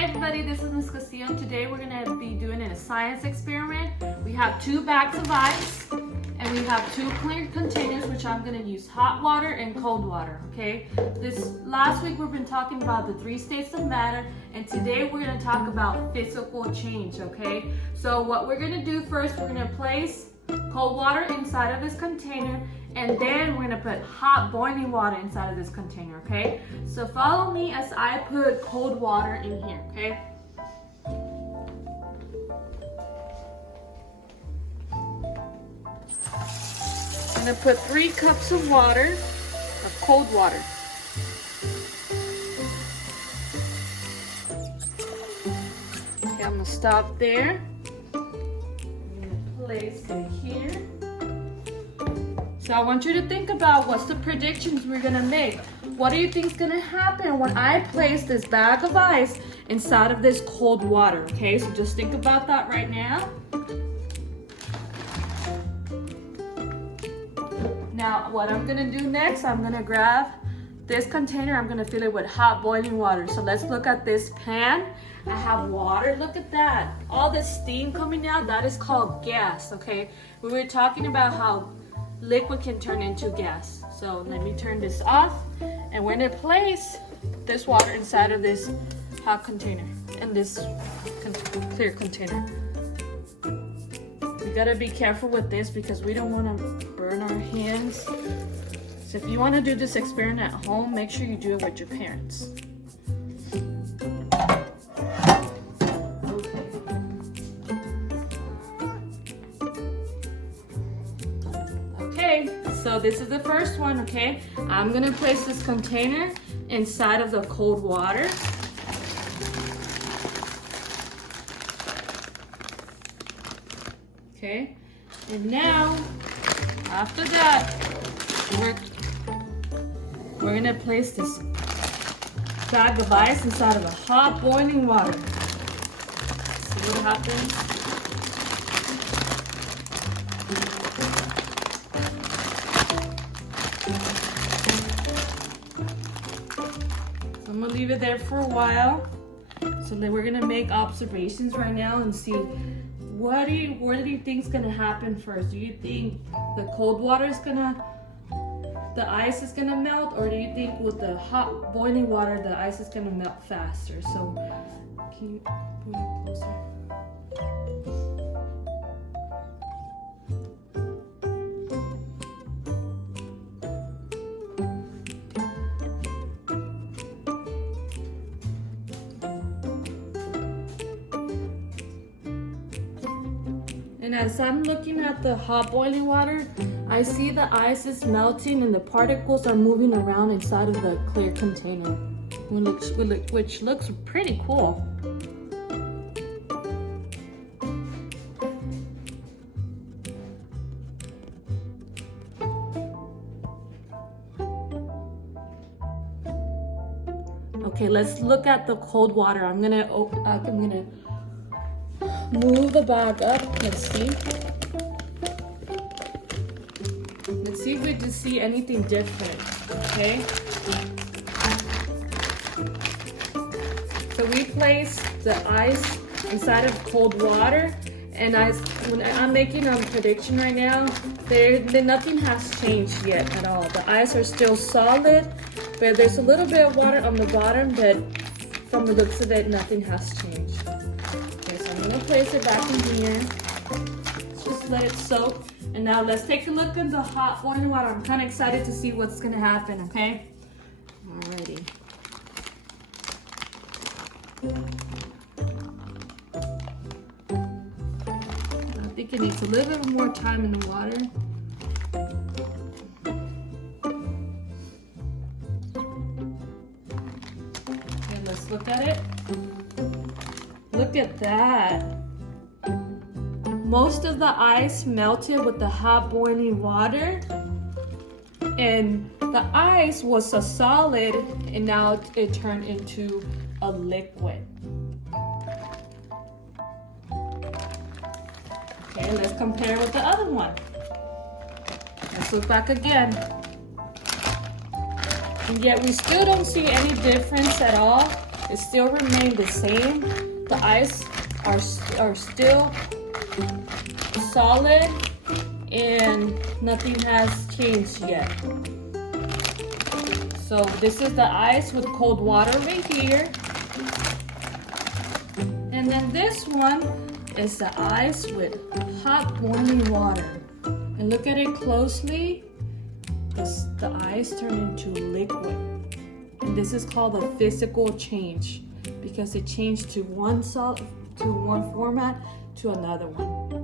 Hi everybody, this is Ms. Castillo. Today we're going to be doing a science experiment. We have 2 bags of ice and we have 2 clear containers, which I'm going to use hot water and cold water, okay? This last week we've been talking about the 3 states of matter, and today we're going to talk about physical change, okay? So what we're going to do first, we're going to place cold water inside of this container, and then we're gonna put hot boiling water inside of this container, okay? So follow me as I put cold water in here, okay? I'm gonna put 3 cups of water, of cold water. Okay, I'm gonna stop there. I'm gonna place it here. So I want you to think about what's the predictions we're gonna make. What do you think is gonna happen when I place this bag of ice inside of this cold water? Okay, so just think about that right now. Now what I'm gonna do next, I'm gonna grab this container, I'm gonna fill it with hot boiling water. So let's look at this pan. I have water, look at that. All the steam coming out, that is called gas, okay? We were talking about how liquid can turn into gas. So let me turn this off, and we're gonna place this water inside of this hot container and this clear container. We gotta be careful with this because we don't want to burn our hands. So if you want to do this experiment at home, make sure you do it with your parents. So this is the first one, okay? I'm gonna place this container inside of the cold water. Okay, and now, after that, we're gonna place this bag of ice inside of a hot boiling water. See what happens? I'm gonna leave it there for a while. So then we're gonna make observations right now and see what do you think is gonna happen first? Do you think the cold water is the ice is gonna melt, or do you think with the hot boiling water the ice is gonna melt faster? So can you move it closer? And as I'm looking at the hot boiling water, I see the ice is melting and the particles are moving around inside of the clear container, which looks pretty cool. Okay, let's look at the cold water. I'm gonna move the bag up. Let's see. Let's see if we can see anything different. Okay. So we place the ice inside of cold water, and when I'm making a prediction right now, nothing has changed yet at all. The ice are still solid, but there's a little bit of water on the bottom, but from the looks of it, nothing has changed. I'm gonna place it back in here. Let's just let it soak. And now let's take a look at the hot boiling water. I'm kind of excited to see what's gonna happen, okay? Alrighty. I think it needs a little bit more time in the water. Okay, let's look at it. Look at that. Most of the ice melted with the hot boiling water, and the ice was a solid, and now it turned into a liquid. Okay, let's compare with the other one. Let's look back again. And yet we still don't see any difference at all it still remained the same. The ice are still solid and nothing has changed yet. So this is the ice with cold water right here. And then this one is the ice with hot boiling water. And look at it closely. The ice turned into liquid. And this is called a physical change because it changed to one format to another one.